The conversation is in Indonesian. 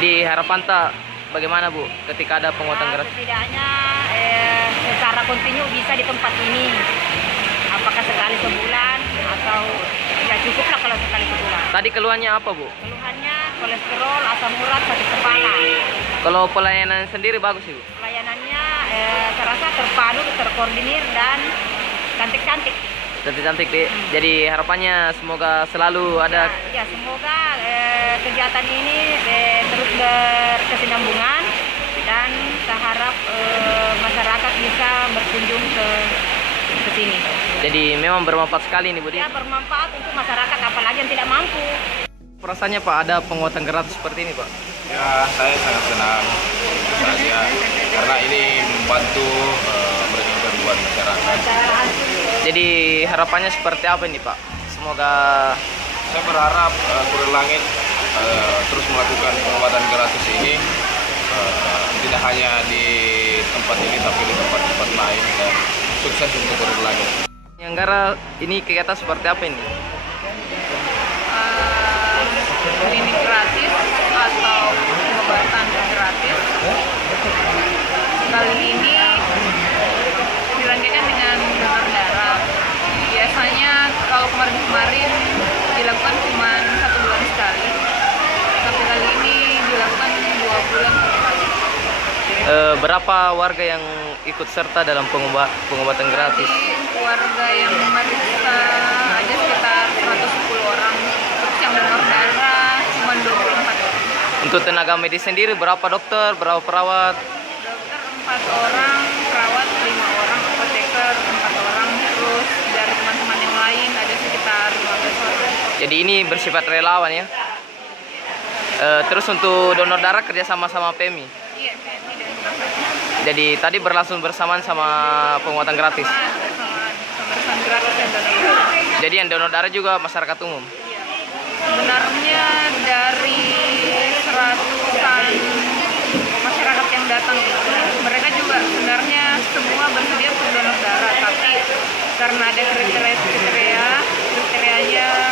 Jadi harapan tak bagaimana Bu ketika ada penguatan gratis? Setidaknya secara kontinu bisa di tempat ini. Apakah sekali sebulan atau ya cukuplah kalau sekali sebulan. Tadi keluhannya apa Bu? Keluhannya kolesterol, asam urat, sakit kepala. Kalau pelayanan sendiri bagus sih Bu? Pelayanannya saya rasa terpadu, terkoordinir dan cantik-cantik. Cantik-cantik deh. Jadi harapannya semoga selalu ada. Ya semoga kegiatan ini terus berkesinambungan dan saya harap masyarakat bisa berkunjung ke sini. Jadi memang bermanfaat sekali nih Bu. Ya bermanfaat untuk masyarakat apalagi yang tidak mampu. Perasaannya Pak ada penguatan gratis seperti ini Pak? Ya, saya sangat senang saja karena ini membantu meringankan beban masyarakat. Jadi harapannya seperti apa ini Pak? Semoga Saya berharap Kurir Langit terus melakukan pengobatan gratis ini tidak hanya di tempat ini tapi di tempat-tempat lain dan sukses untuk Kurir Langit. penyelenggara ini kegiatan seperti apa ini? Klinik gratis atau pengobatan gratis. Kali ini dilanjutkan dengan donor darah. Biasanya kalau kemarin-kemarin dilakukan cuma 1 bulan sekali, tapi kali ini dilakukan 2 bulan sekali. Berapa warga yang ikut serta dalam pengobatan gratis? Jadi warga yang memeriksa aja sekitar 110 orang, terus yang donor darah cuma 24 orang. Untuk tenaga medis sendiri berapa dokter, berapa perawat? Dokter 4 orang, perawat 5 orang, apoteker 4 orang, terus dari teman-teman yang lain ada sekitar 15 orang. Jadi ini bersifat relawan ya. Terus untuk donor darah kerja sama PMI. Iya, PMI dan Bapaknya. Jadi tadi berlangsung bersamaan sama penguatan gratis. Bersamaan, pemeriksaan gratis dan donor darah. Jadi yang donor darah juga masyarakat umum. Iya. Sebenarnya dari seratusan masyarakat yang datang itu, mereka juga sebenarnya semua bersedia untuk donor darah, tapi karena ada kriterianya